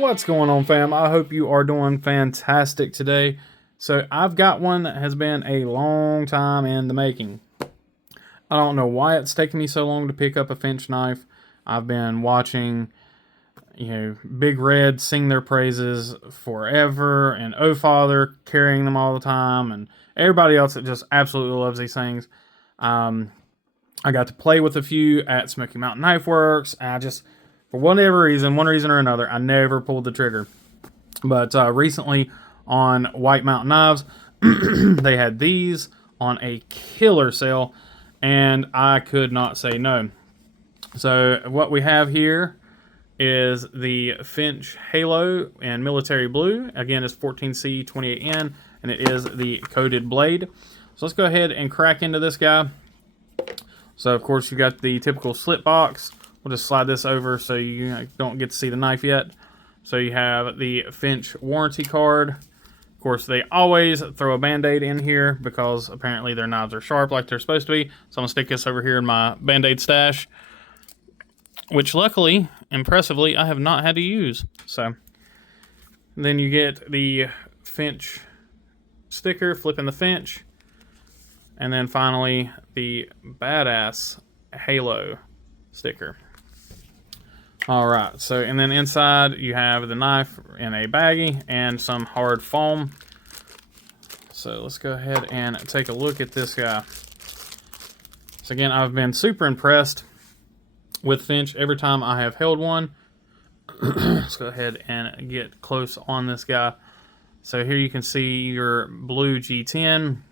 What's going on, fam? I hope you are doing fantastic today. So I've got one that has been a long time in the making. I don't know why it's taken me so long to pick up a Finch knife. I've been watching, Big Red sing their praises forever, and O Father carrying them all the time, and everybody else that just absolutely loves these things. I got to play with a few at Smoky Mountain Knife Works, and I just, for whatever reason, one reason or another, I never pulled the trigger. But recently on White Mountain Knives, they had these on a killer sale, and I could not say no. So what we have here is the Finch Halo in military blue. Again, it's 14C 28N, and it is the coated blade. So let's go ahead and crack into this guy. So of course you got the typical slip box. We'll just slide this over so you don't get to see the knife yet. So you have the Finch warranty card. Of course, they always throw a Band-Aid in here because apparently their knives are sharp like they're supposed to be. So I'm going to stick this over here in my Band-Aid stash, which luckily, impressively, I have not had to use. So then you get the Finch sticker, flipping the Finch. And then finally, the badass Halo sticker. Alright, so and then inside you have the knife in a baggie and some hard foam. So let's go ahead and take a look at this guy. So again, I've been super impressed with Finch every time I have held one. Let's go ahead and get close on this guy. So here you can see your blue G10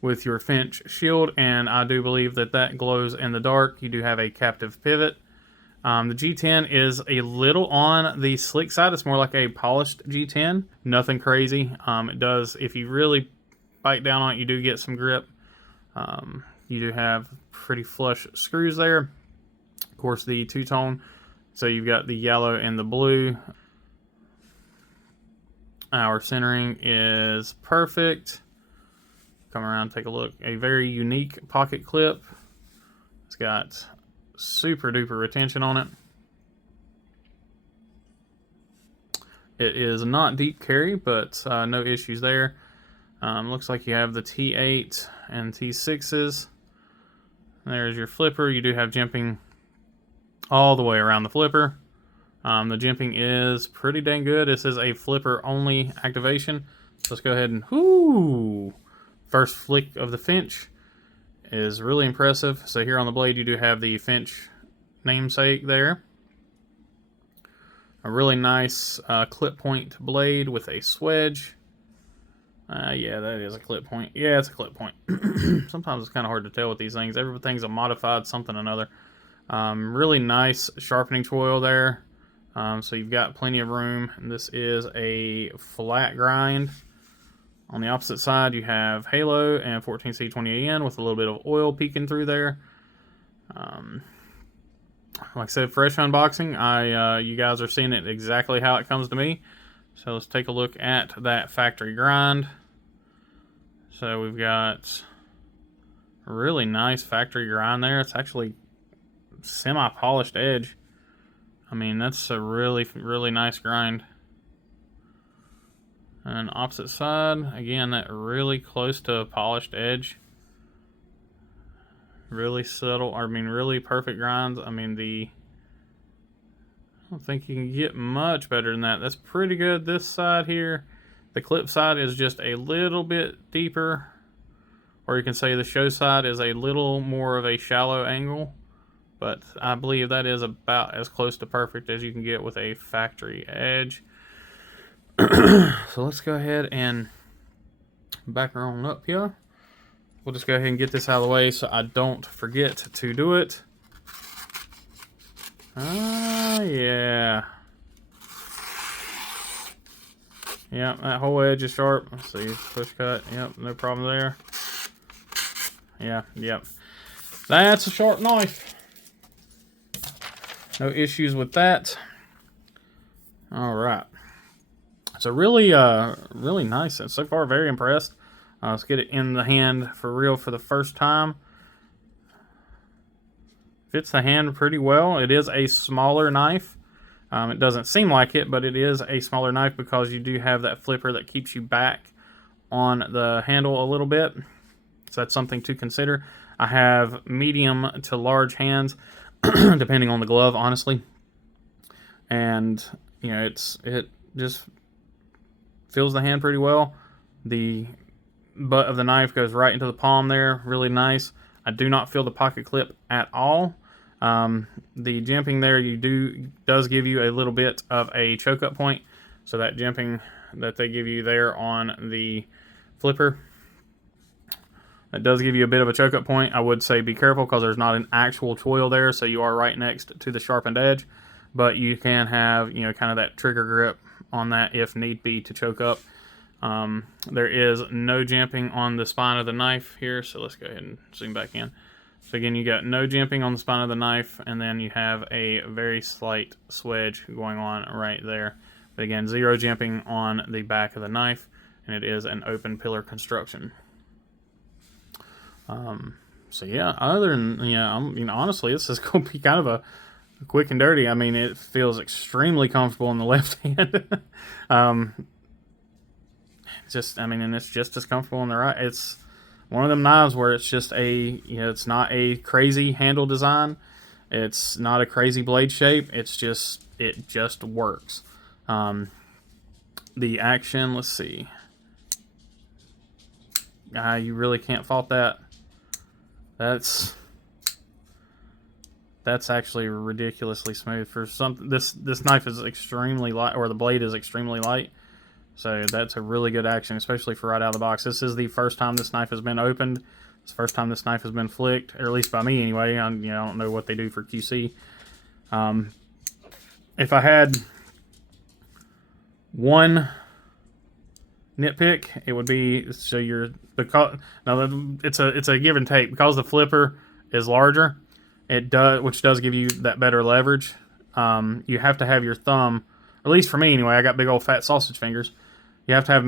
with your Finch shield, and I do believe that that glows in the dark. You do have a captive pivot. The G10 is a little on the slick side. It's more like a polished G10. Nothing crazy. It does, if you really bite down on it, you do get some grip. You do have pretty flush screws there. Of course, the two-tone. So you've got the yellow and the blue. Our centering is perfect. Come around, take a look. A very unique pocket clip. It's got super duper retention on it. It is not deep carry, but no issues there. Looks like you have the T8 and T6s. There's your flipper. You do have jimping all the way around the flipper. The jimping is pretty dang good. This is a flipper only activation. So let's go ahead and whoo! First flick of the Finch is really impressive. So here on the blade you do have the Finch namesake there. A really nice clip point blade with a swedge. Yeah, that is a clip point. Yeah, it's a clip point. Sometimes it's kind of hard to tell with these things. Everything's a modified something or another. Really nice sharpening choil there. So you've got plenty of room. And this is a flat grind. On the opposite side, you have Halo and 14C28N with a little bit of oil peeking through there. Like I said, fresh unboxing. You guys are seeing it exactly how it comes to me. So let's take a look at that factory grind. So we've got a really nice factory grind there. It's actually semi-polished edge. I mean, that's a really, really nice grind. And opposite side, again, that really close to a polished edge. Really subtle, really perfect grinds. I don't think you can get much better than that. That's pretty good. This side here, the clip side is just a little bit deeper. Or you can say the show side is a little more of a shallow angle. But I believe that is about as close to perfect as you can get with a factory edge. So let's go ahead and back her on up here. We'll just go ahead and get this out of the way so I don't forget to do it. Yeah. Yep, that whole edge is sharp. Let's see, push cut. Yep, no problem there. Yeah, yep. That's a sharp knife. No issues with that. All right. So really, really nice. So far, very impressed. Let's get it in the hand for real for the first time. Fits the hand pretty well. It is a smaller knife. It doesn't seem like it, but it is a smaller knife because you do have that flipper that keeps you back on the handle a little bit. So that's something to consider. I have medium to large hands, depending on the glove, honestly. And, you know, it just fills the hand pretty well. The butt of the knife goes right into the palm there, really nice. I do not feel the pocket clip at all. The jimping there does give you a little bit of a choke up point. So that jimping that they give you there on the flipper, that does give you a bit of a choke up point. I would say be careful because there's not an actual choil there, so you are right next to the sharpened edge, but you can have, you know, kind of that trigger grip on that if need be to choke up. There is no jimping on the spine of the knife here, so let's go ahead and zoom back in. So again, you got no jimping on the spine of the knife, and then you have a very slight swedge going on right there. But again, zero jimping on the back of the knife, and it is an open pillar construction. So yeah, other than, honestly, this is going to be kind of a quick and dirty. I mean, it feels extremely comfortable in the left hand. And it's just as comfortable in the right. It's one of them knives where it's just it's not a crazy handle design. It's not a crazy blade shape. It just works. The action, let's see. You really can't fault that. That's actually ridiculously smooth for something. This knife is extremely light, or the blade is extremely light. So that's a really good action, especially for right out of the box. This is the first time this knife has been opened. It's the first time this knife has been flicked, or at least by me anyway. I don't know what they do for QC. If I had one nitpick, it would be it's a give and take because the flipper is larger. Which does give you that better leverage. You have to have your thumb, or at least for me anyway. I got big old fat sausage fingers. I have to have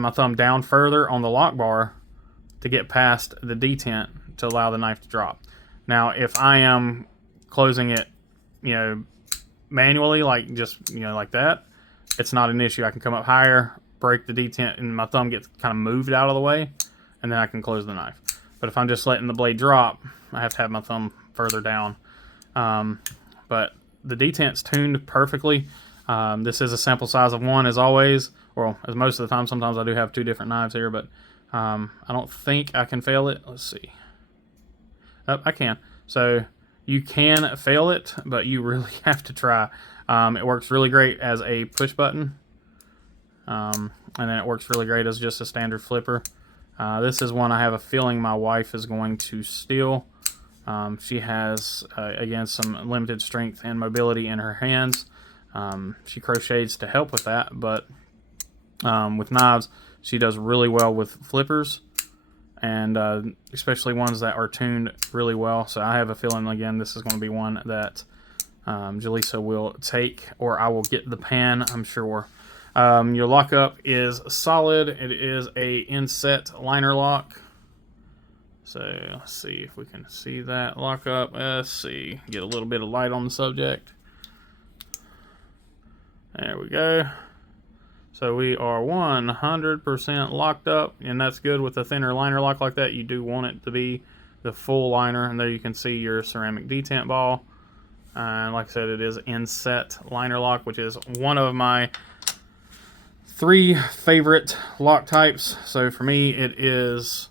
my thumb down further on the lock bar to get past the detent to allow the knife to drop. Now, if I am closing it, manually, like that, it's not an issue. I can come up higher, break the detent, and my thumb gets kind of moved out of the way, and then I can close the knife. But if I'm just letting the blade drop, I have to have my thumb further down. But the detent's tuned perfectly. This is a sample size of 1 as always, or as most of the time. Sometimes I do have 2 different knives here, but I don't think I can fail it. Let's see. Oh, I can. So you can fail it, but you really have to try. It works really great as a push button, and then it works really great as just a standard flipper. This is one I have a feeling my wife is going to steal. She has, again, some limited strength and mobility in her hands. She crochets to help with that, but with knives, she does really well with flippers, and especially ones that are tuned really well. So I have a feeling, again, this is going to be one that Jaleesa will take, or I will get the pan, I'm sure. Your lockup is solid. It is a inset liner lock. So let's see if we can see that lockup. Let's see, get a little bit of light on the subject. There we go. So we are 100% locked up, and that's good with a thinner liner lock like that. You do want it to be the full liner, and there you can see your ceramic detent ball. And like I said, it is inset liner lock, which is one of my 3 favorite lock types. So for me, it is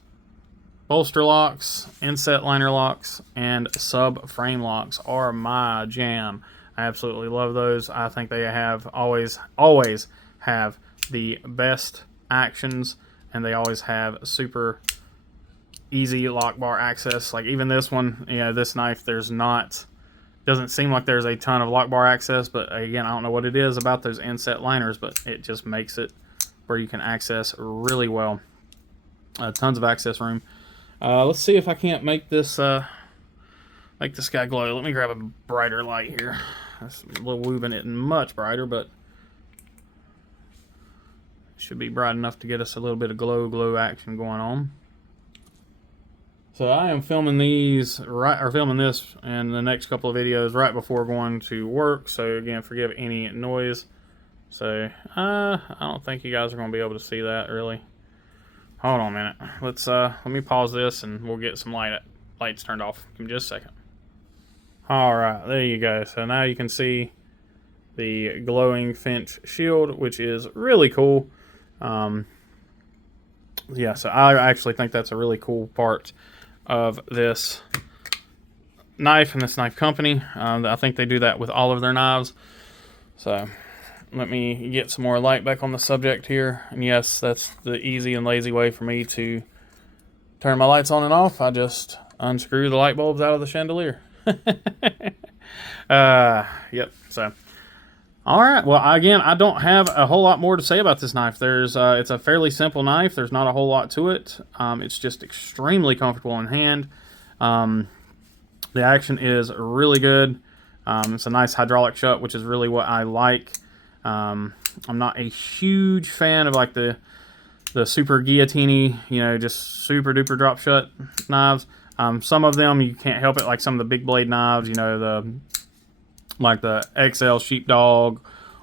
bolster locks, inset liner locks, and sub frame locks are my jam. I absolutely love those. I think they have always have the best actions, and they always have super easy lock bar access. Like even this one, this knife, doesn't seem like there's a ton of lock bar access, but again, I don't know what it is about those inset liners, but it just makes it where you can access really well. Tons of access room. Let's see if I can't make this guy glow. Let me grab a brighter light here. That's a little moving it much brighter, but should be bright enough to get us a little bit of glow action going on. So I am filming these filming this and the next couple of videos right before going to work. So again, forgive any noise. So I don't think you guys are going to be able to see that really. Hold on a minute. Let me pause this and we'll get some lights turned off. Give me just a second. All right, there you go. So now you can see the glowing Finch shield, which is really cool. Yeah, so I actually think that's a really cool part of this knife and this knife company. I think they do that with all of their knives. So let me get some more light back on the subject here. And yes, that's the easy and lazy way for me to turn my lights on and off. I just unscrew the light bulbs out of the chandelier. Yep, so. Alright, well, again, I don't have a whole lot more to say about this knife. It's a fairly simple knife. There's not a whole lot to it. It's just extremely comfortable in hand. The action is really good. It's a nice hydraulic shut, which is really what I like. I'm not a huge fan of like the super guillotine, just super duper drop shut knives. Some of them you can't help it, like some of the big blade knives, like the XL Sheepdog,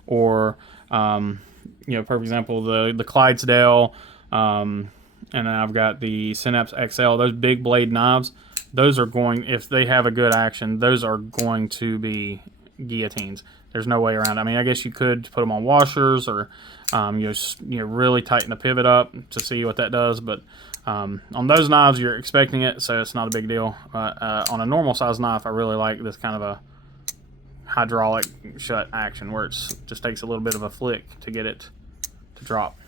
or for example the Clydesdale, and then I've got the Synapse XL. Those big blade knives, those are going, if they have a good action, those are going to be guillotines. There's no way around it. I mean, I guess you could put them on washers, or really tighten the pivot up to see what that does, but on those knives you're expecting it, so it's not a big deal. But on a normal size knife, I really like this kind of a hydraulic shut action where it just takes a little bit of a flick to get it to drop.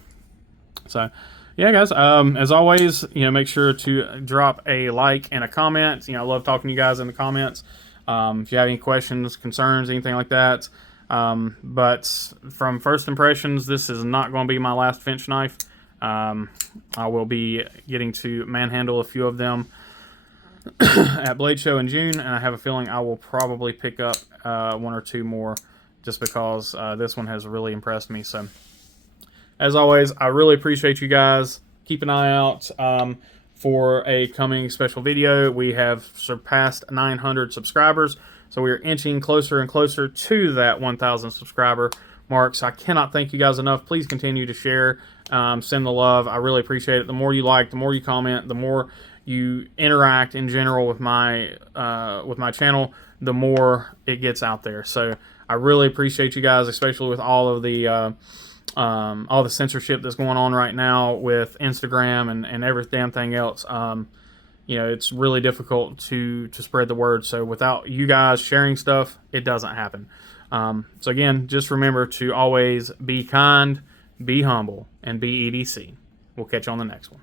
So yeah, guys, as always, make sure to drop a like and a comment. I love talking to you guys in the comments. If you have any questions, concerns, anything like that. But from first impressions, this is not going to be my last Finch knife. I will be getting to manhandle a few of them at Blade Show in June, and I have a feeling I will probably pick up one or two more, just because this one has really impressed me. So as always, I really appreciate you guys. Keep an eye out for a coming special video. We have surpassed 900 subscribers, so we are inching closer and closer to that 1,000 subscriber mark. So I cannot thank you guys enough. Please continue to share, send the love. I really appreciate it. The more you like, the more you comment, the more you interact in general with my channel, the more it gets out there. So I really appreciate you guys, especially with all the censorship that's going on right now with Instagram and every damn thing else. It's really difficult to spread the word. So without you guys sharing stuff, it doesn't happen. So again, just remember to always be kind, be humble, and be EDC. We'll catch you on the next one.